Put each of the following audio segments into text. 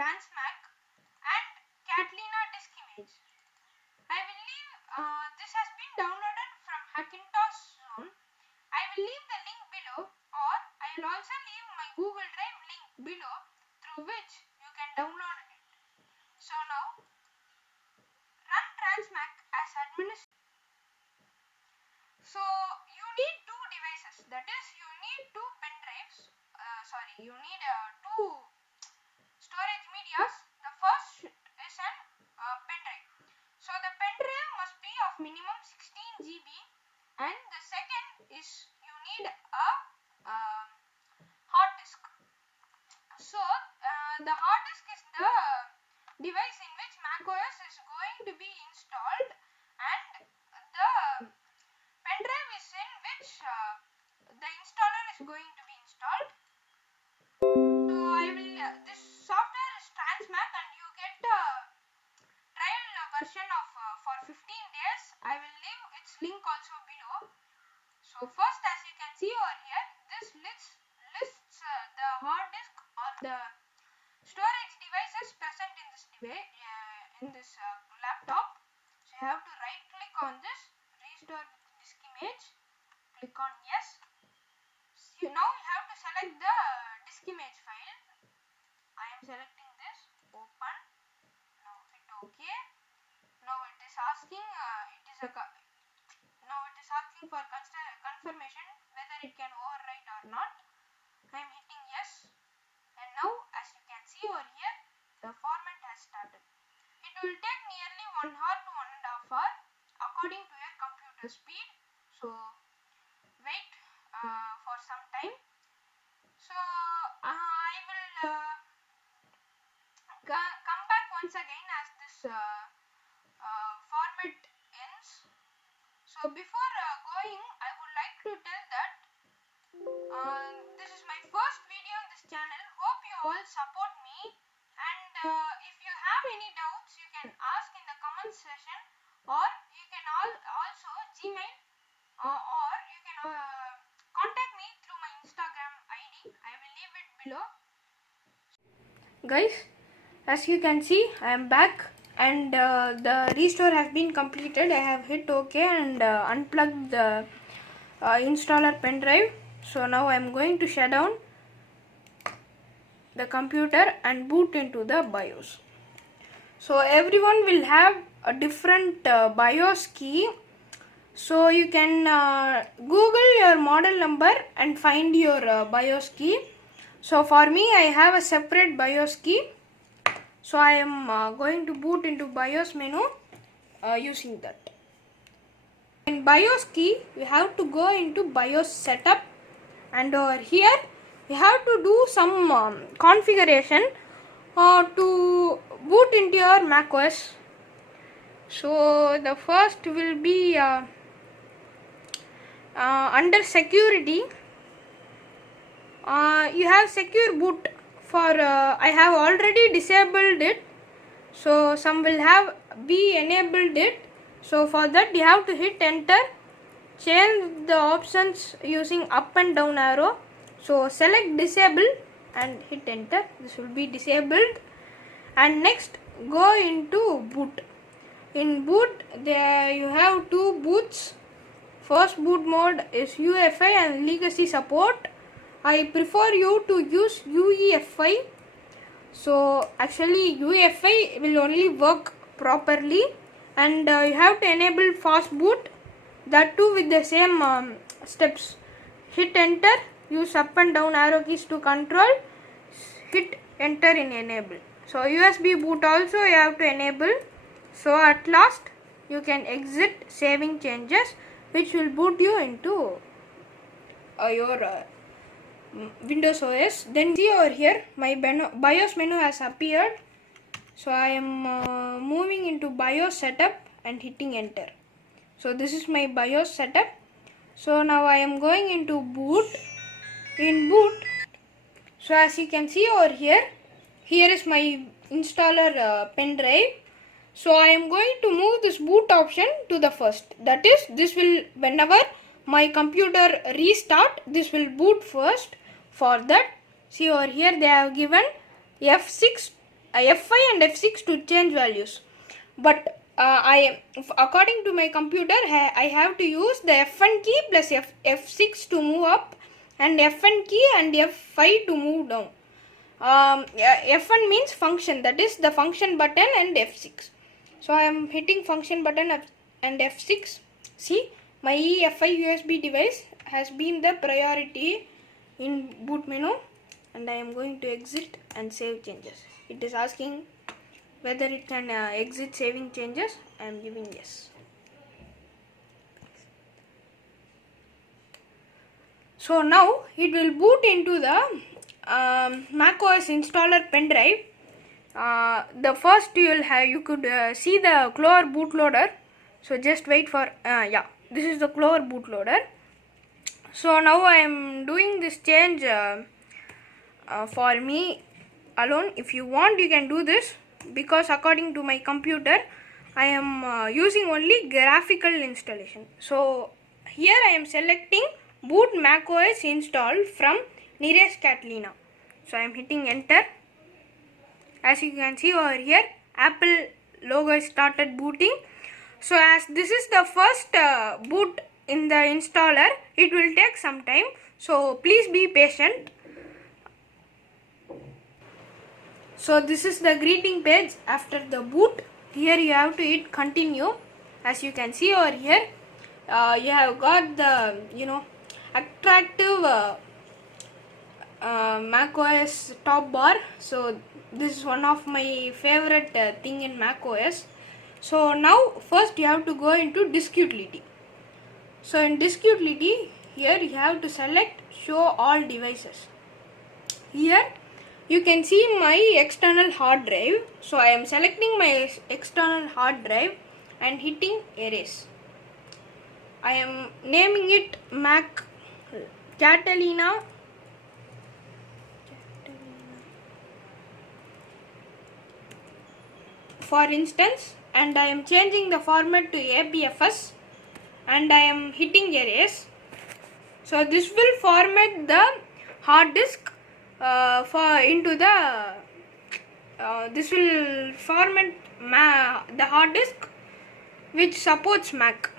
Transmac and Catalina Disk Image. I will leave this has been downloaded from Hackintosh Zone. I will leave the link below, or I will also leave my Google Drive link below through which you can download it. So now run Transmac as administrator. So you need two devices, that is you need two pen drives, you need two storage medias. The first is an pen drive. So the pen drive must be of minimum 16 GB, and the second is you need a hard disk. So the hard disk is the device in which macOS is going to be installed, and the pen drive is in which the installer is going to be installed. So this software is Transmac, and you get a trial version of for 15 days. I will leave its link also below. So first, as you can see over here, this lists the hard disk or the storage devices present in this laptop. So you have to right click on this, restore disk image, click on yes. So now you have to select the disk image file. I am selecting this, open. Now hit OK. Now it is asking for confirmation whether it can overwrite or not. I am hitting yes, and now as you can see over here, the format has started. It will take nearly 1 hour to 1.5 hours according to your computer speed. So wait for some time. So I will come back once again as this format ends. So before going, I would like to tell that this is my first video on this channel. Hope you all support me, and if you have any doubts, you can ask in the comment section, or you can also Gmail, or you can contact me through my Instagram ID. I will leave it below. Guys, as you can see, I am back, and the restore has been completed. I have hit OK and unplugged the installer pen drive. So now I am going to shut down the computer and boot into the BIOS. So everyone will have a different BIOS key. So you can Google your model number and find your BIOS key. So for me, I have a separate BIOS key. So I am going to boot into BIOS menu using that. In BIOS key, you have to go into BIOS setup, and over here you have to do some configuration to boot into your macOS. So the first will be under security. You have secure boot. I have already disabled it, so some will have be enabled it. So for that you have to hit enter, change the options using up and down arrow. So select disable and hit enter. This will be disabled, and next go into boot. In boot, there you have two boots. First boot mode is UEFI and legacy support. I prefer you to use UEFI. So actually UEFI will only work properly, and you have to enable fast boot, that too with the same steps. Hit enter, use up and down arrow keys to control, hit enter in enable. So USB boot also you have to enable. So at last you can exit saving changes, which will boot you into your Windows OS. Then see over here, my BIOS menu has appeared. So I am moving into BIOS setup and hitting enter. So this is my BIOS setup. So now I am going into boot. In boot, so as you can see over here, here is my installer pen drive. So I am going to move this boot option to the first. That is, this will, whenever my computer restart, this will boot first. For that, see over here they have given F6 F5 and F6 to change values, but according to my computer, I have to use the F1 key plus F6 to move up, and F1 key and F5 to move down. F1 means function, that is the function button, and F6. So I am hitting function button and F6. See, my F5 USB device has been the priority in boot menu, and I am going to exit and save changes. It is asking whether it can exit saving changes. I am giving yes. So now it will boot into the macOS installer pen drive. The first you could see the Clover bootloader. So just wait for yeah, this is the Clover bootloader. So now I am doing this change for me alone. If you want, you can do this, because according to my computer I am using only graphical installation. So here I am selecting boot macOS install from Neres Catalina. So I am hitting enter. As you can see over here, Apple logo started booting. So as this is the first boot in the installer, it will take some time. So please be patient. So this is the greeting page after the boot. Here you have to hit continue. As you can see over here, you have got the attractive macOS top bar. So this is one of my favorite thing in macOS. So now first you have to go into disk utility. So in disk utility, here you have to select show all devices. Here you can see my external hard drive. So I am selecting my external hard drive and hitting erase. I am naming it Mac Catalina. For instance, and I am changing the format to ABFS, and I am hitting erase. So this will format the hard disk into the this will format the hard disk which supports Mac.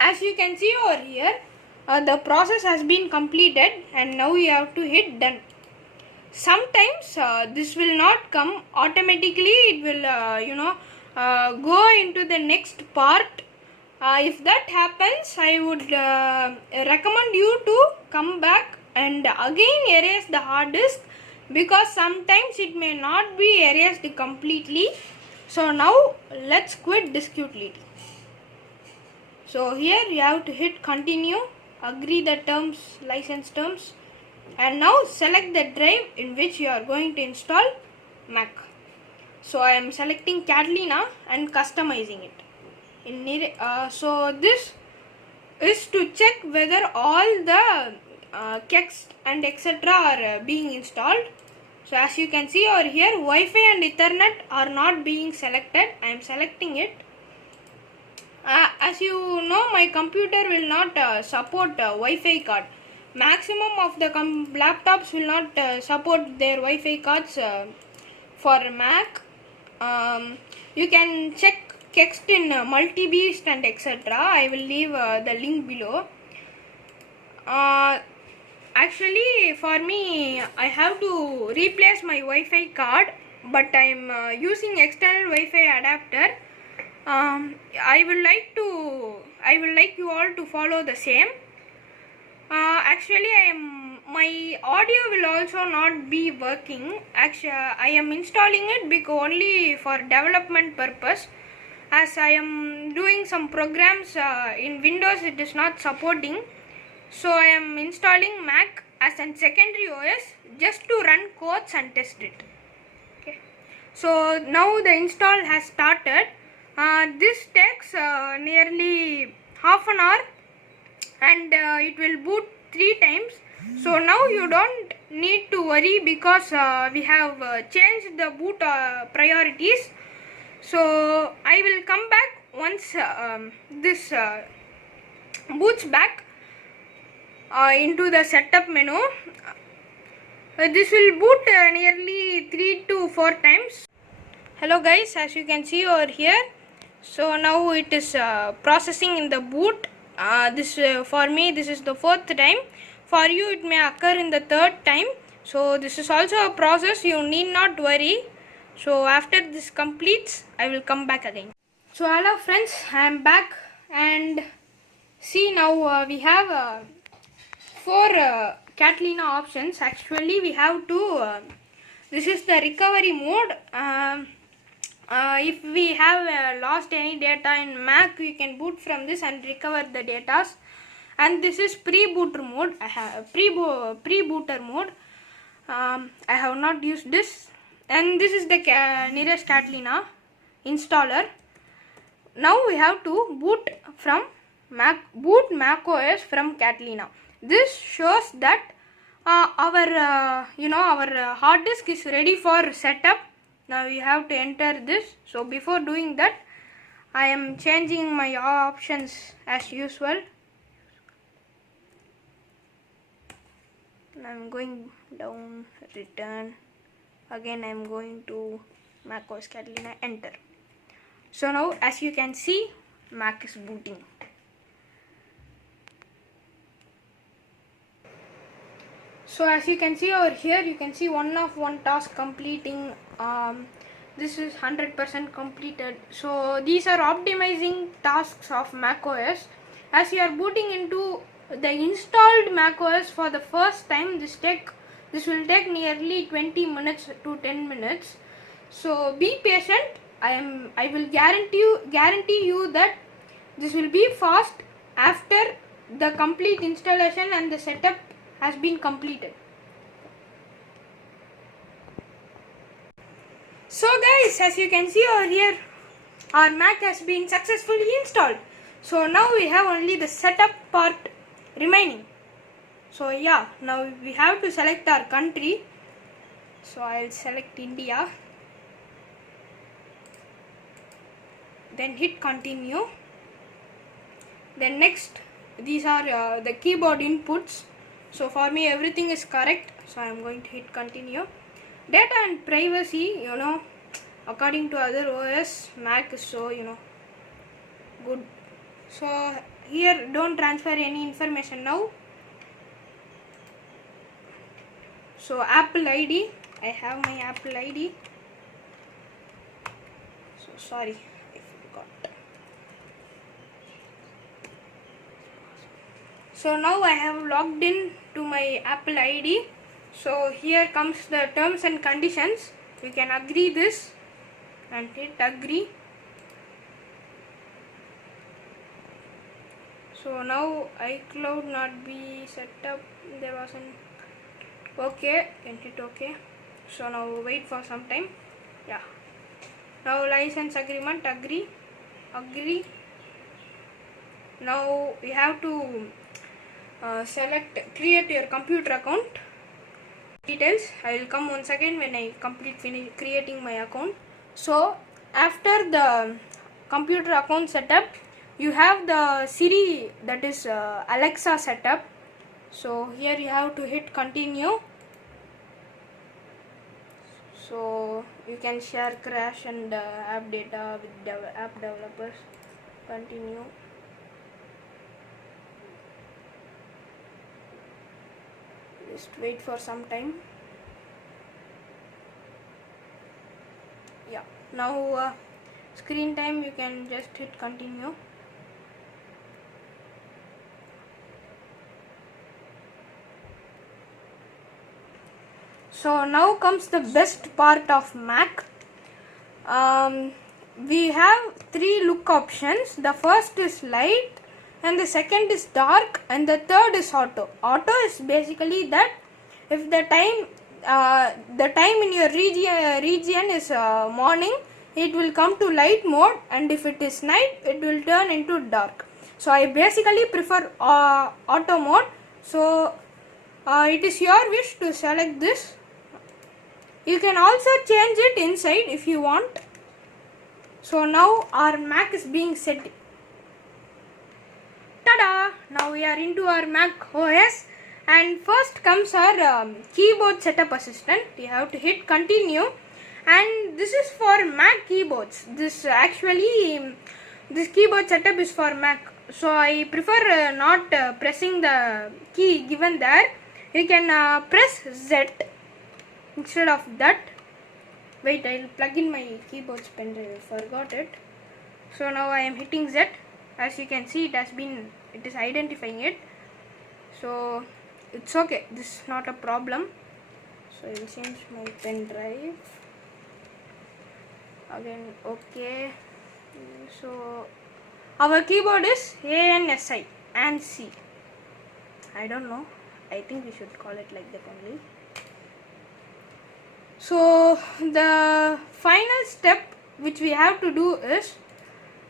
As you can see over here, the process has been completed, and now you have to hit done. Sometimes this will not come automatically. It will go into the next part. If that happens, I would recommend you to come back and again erase the hard disk, because sometimes it may not be erased completely. So now let's quit disk utility. So here you have to hit continue, agree the terms, license terms, and now select the drive in which you are going to install Mac. So I am selecting Catalina and customizing it. So this is to check whether all the kext and etc. are being installed. So as you can see over here, Wi-Fi and Ethernet are not being selected. I am selecting it. As you know, my computer will not support Wi-Fi card. Maximum of the laptops will not support their Wi-Fi cards for Mac. You can check Kext in Multibeast and etc. I will leave the link below. Actually, for me, I have to replace my Wi-Fi card, but I am using external Wi-Fi adapter. I would like you all to follow the same. Actually, my audio will also not be working. Actually, I am installing it only for development purpose. As I am doing some programs in Windows, it is not supporting. So I am installing Mac as a secondary OS just to run codes and test it. Okay. So now the install has started. This takes nearly half an hour, and it will boot 3 times. So now you don't need to worry, because we have changed the boot priorities. So I will come back once this boots back into the setup menu. This will boot nearly 3 to 4 times. Hello guys, as you can see over here, so now it is processing in the boot. This for me this is the 4th time. For you it may occur in the 3rd time. So this is also a process, you need not worry. So after this completes, I will come back again. So hello friends, I am back, and see now we have 4 Catalina options. Actually we have to this is the recovery mode. If we have lost any data in Mac, we can boot from this and recover the data. And this is pre-booter mode. I have pre-booter mode. I have not used this. And this is the nearest Catalina installer. Now we have to boot from boot macOS from Catalina. This shows that our hard disk is ready for setup. Now we have to enter this. So before doing that, I am changing my options as usual. I am going down, return. Again I am going to macOS Catalina, enter. So now as you can see, Mac is booting. So as you can see over here, you can see one task completing. This is 100% completed. So these are optimizing tasks of macOS. As you are booting into the installed macOS for the first time, this will take nearly 20 minutes to 10 minutes. So be patient. I will guarantee you that this will be fast after the complete installation and the setup has been completed. So guys, as you can see over here, our Mac has been successfully installed. So now we have only the setup part remaining. So yeah, now we have to select our country. So I'll select India. Then hit continue. Then next, these are the keyboard inputs. So for me everything is correct, so I am going to hit continue. Data and privacy, according to other OS, Mac is so good. So here don't transfer any information now. So Apple ID, I have my Apple ID. So sorry, I forgot. So now I have logged in to my Apple ID. So here comes the terms and conditions. You can agree this and hit agree. So now iCloud not be set up. There was an okay, and hit okay. So now wait for some time. Yeah. Now license agreement, agree. Now you have to select create your computer account details. I will come once again when I complete creating my account. So after the computer account setup, you have the Siri, that is Alexa setup. So here you have to hit continue. So you can share crash and app data with app developers. Continue. Just wait for some time. Yeah, now screen time, you can just hit continue. So now comes the best part of Mac. We have 3 look options. The first is light, and the second is dark, and the third is auto. Auto is basically that if the time in your region is morning, it will come to light mode, and if it is night, it will turn into dark. So I basically prefer auto mode. So it is your wish to select this. You can also change it inside if you want. So now our Mac is being set. Ta-da! now we are into our Mac OS, and first comes our keyboard setup assistant. You have to hit continue, and this is for Mac keyboards. This keyboard setup is for Mac, so I prefer not pressing the key given there. You can press Z instead of that. Wait, I'll plug in my keyboard's pen drive. I forgot it. So now I am hitting Z. As you can see, it is identifying it. So it's okay. This is not a problem. So I will change my pen drive. Again, okay. So our keyboard is ANSI and C. I don't know. I think we should call it like that only. So the final step which we have to do is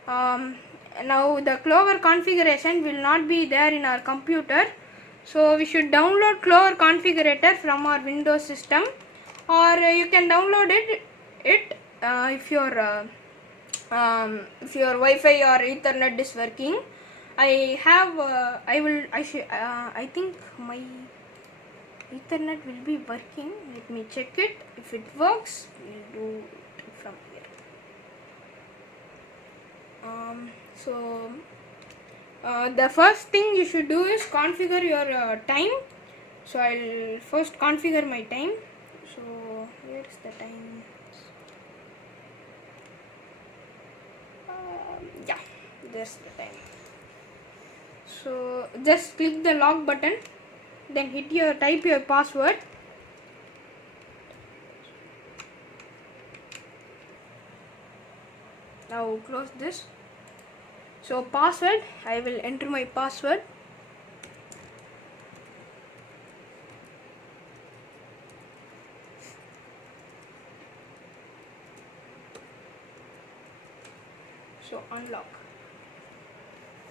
now the Clover configuration will not be there in our computer, so we should download Clover configurator from our Windows system, or you can download it if your Wi-Fi or Ethernet is working. I think my Ethernet will be working. Let me check it. If it works, we'll do it from here. The first thing you should do is configure your time. So I'll first configure my time. So where is the time? Yeah, there's the time. So just click the lock button, then type your password. Now close this. So password, I will enter my password. So unlock.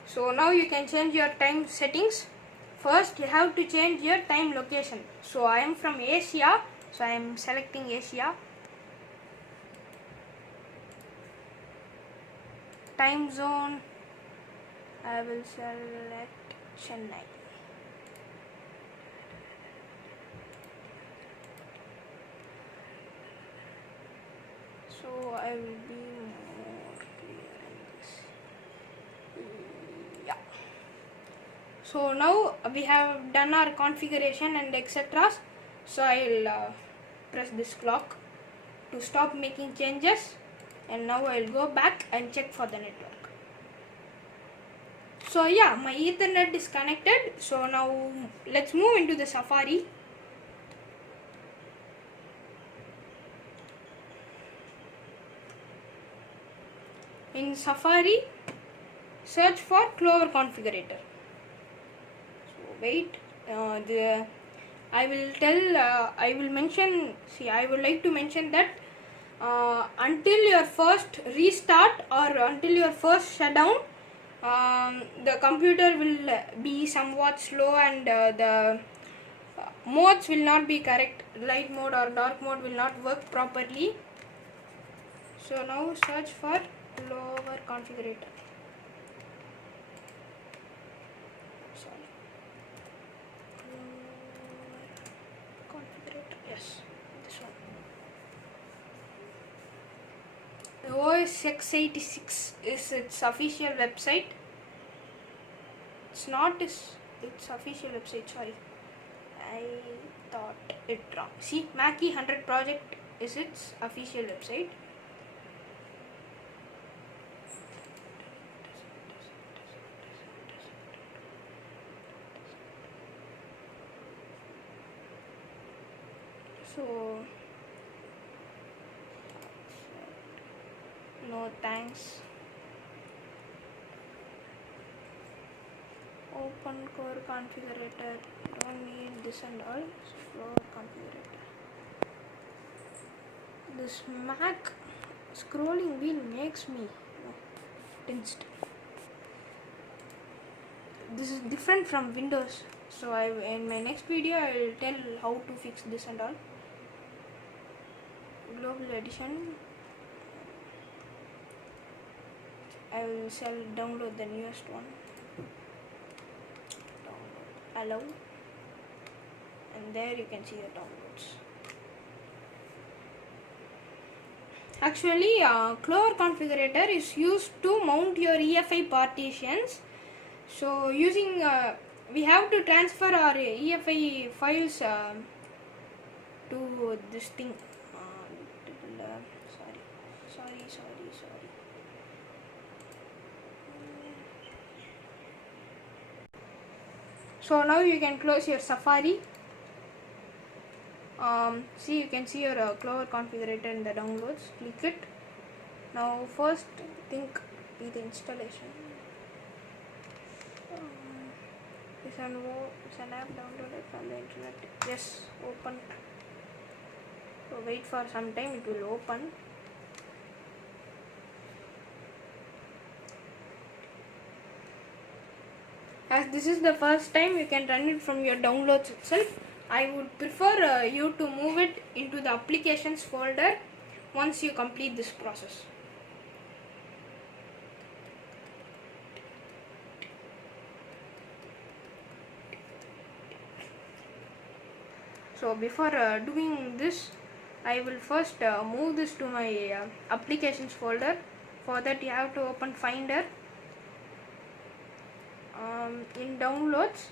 So now you can change your time settings. First you have to change your time location. So I am from Asia, so I am selecting Asia. Time zone, I will select Chennai. So I will be more clear in this. Yeah. So now we have done our configuration and etc. So I'll press this clock to stop making changes, and now I'll go back and check for the network. So yeah, my Ethernet is connected. So now let's move into the Safari. In Safari, search for Clover configurator. So wait, I would like to mention that until your first restart or until your first shutdown, the computer will be somewhat slow, and the modes will not be correct. Light mode or dark mode will not work properly. So now search for Clover configurator. Sorry. Clover configurator. Yes, this one. The OS x86 is its official website. It's not its official website, sorry. I thought it wrong. See, Mackie 100 project is its official website. So no thanks. Open core configurator, don't need this and all. Floor configurator. This Mac scrolling wheel makes me tensed. This is different from Windows, so in my next video I will tell how to fix this and all. Global edition, I will download the newest one. allow, and there you can see the downloads. Actually, Clover configurator is used to mount your EFI partitions. So using we have to transfer our EFI files to this thing. Sorry. So now you can close your Safari. See, you can see your Clover configurator in the downloads. Click it. Now first think with installation. Is an app downloaded from the internet. Yes, open. So wait for some time, it will open. As this is the first time, you can run it from your downloads itself. I would prefer you to move it into the applications folder once you complete this process. So before doing this, I will first move this to my applications folder. For that you have to open Finder. In downloads,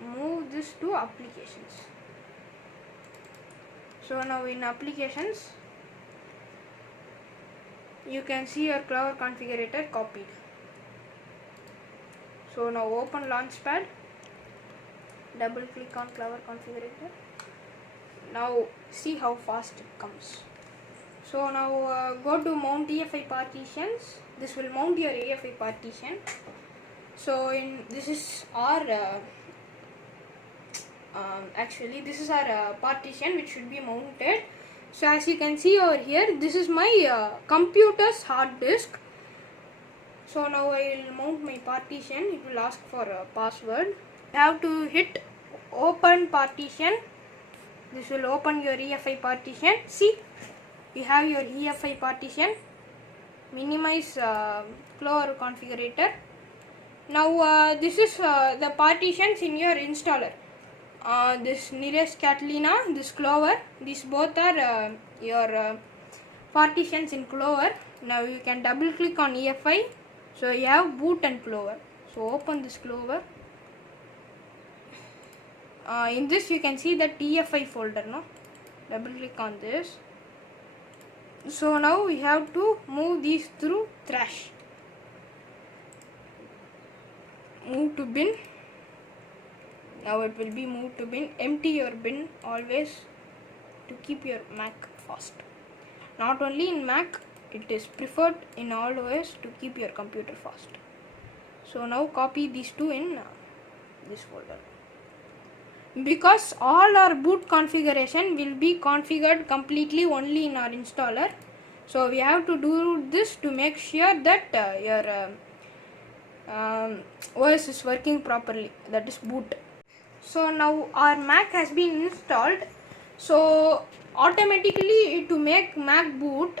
move this to applications. So now in applications, you can see your Clover configurator copied. So now open Launchpad, double click on Clover configurator. Now see how fast it comes. So now go to mount EFI partitions. This will mount your EFI partition. So this is our actually this is our partition which should be mounted. So as you can see over here, this is my computer's hard disk. So now I will mount my partition. It will ask for a password. You have to hit open partition. This will open your EFI partition. See, you have your EFI partition. Minimize Clover configurator. Now this is the partitions in your installer. This Nereus Catalina, this Clover, these both are your partitions in Clover. Now you can double click on EFI. So you have boot and Clover. So open this Clover. In this you can see the TFI folder. No, double click on this. So now we have to move these through trash. Move to bin. Now it will be moved to bin. Empty your bin always to keep your Mac fast. Not only in Mac, it is preferred in all OS to keep your computer fast. So now copy these two in this folder. Because all our boot configuration will be configured completely only in our installer. So we have to do this to make sure that your OS is working properly, that is boot. So now our Mac has been installed. So automatically to make Mac boot,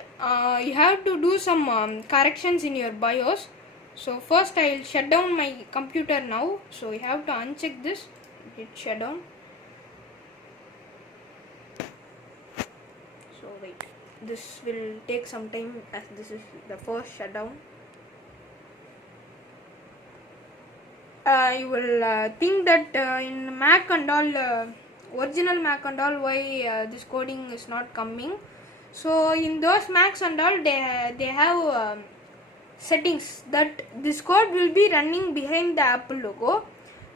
you have to do some corrections in your BIOS. So first I will shut down my computer now. So you have to uncheck this, hit shutdown. So wait, this will take some time as this is the first shutdown. You will think that in Mac and all, original Mac and all, why this coding is not coming. So in those Macs and all, they have settings that this code will be running behind the Apple logo.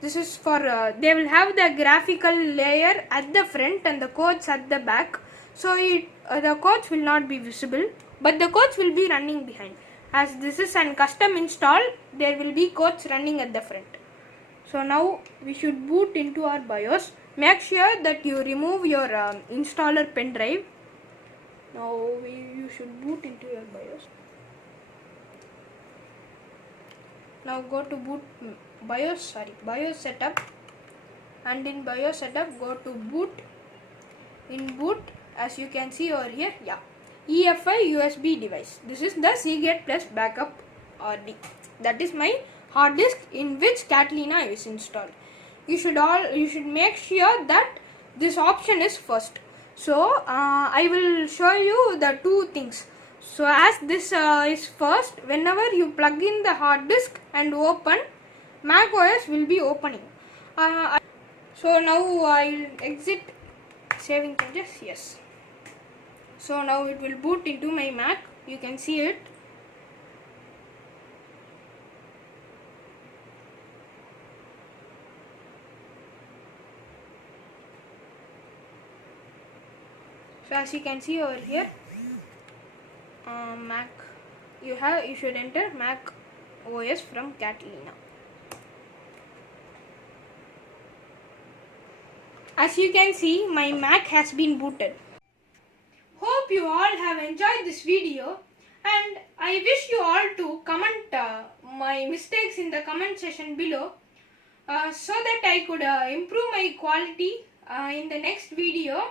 This is for they will have the graphical layer at the front and the codes at the back. So the codes will not be visible, but the codes will be running behind. As this is an custom install, there will be codes running at the front. So now we should boot into our BIOS. Make sure that you remove your installer pen drive. Now you should boot into your BIOS. Now go to BIOS setup, and in BIOS setup go to boot. In boot, as you can see over here, EFI USB device. This is the Seagate Plus backup RD. That is my hard disk in which Catalina is installed. You should make sure that this option is first. So I will show you the two things. So as this is first, whenever you plug in the hard disk and open, Mac OS will be opening. So now I will exit saving changes. Yes. So now it will boot into my Mac. You can see it. So as you can see over here, Mac, you should enter Mac OS from Catalina. As you can see, my Mac has been booted. Hope you all have enjoyed this video, and I wish you all to comment my mistakes in the comment section below so that I could improve my quality in the next video.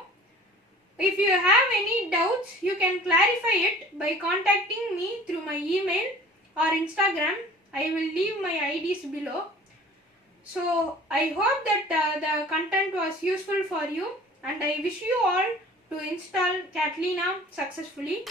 If you have any doubts, you can clarify it by contacting me through my email or Instagram. I will leave my IDs below. So I hope that the content was useful for you, and I wish you all to install Catalina successfully.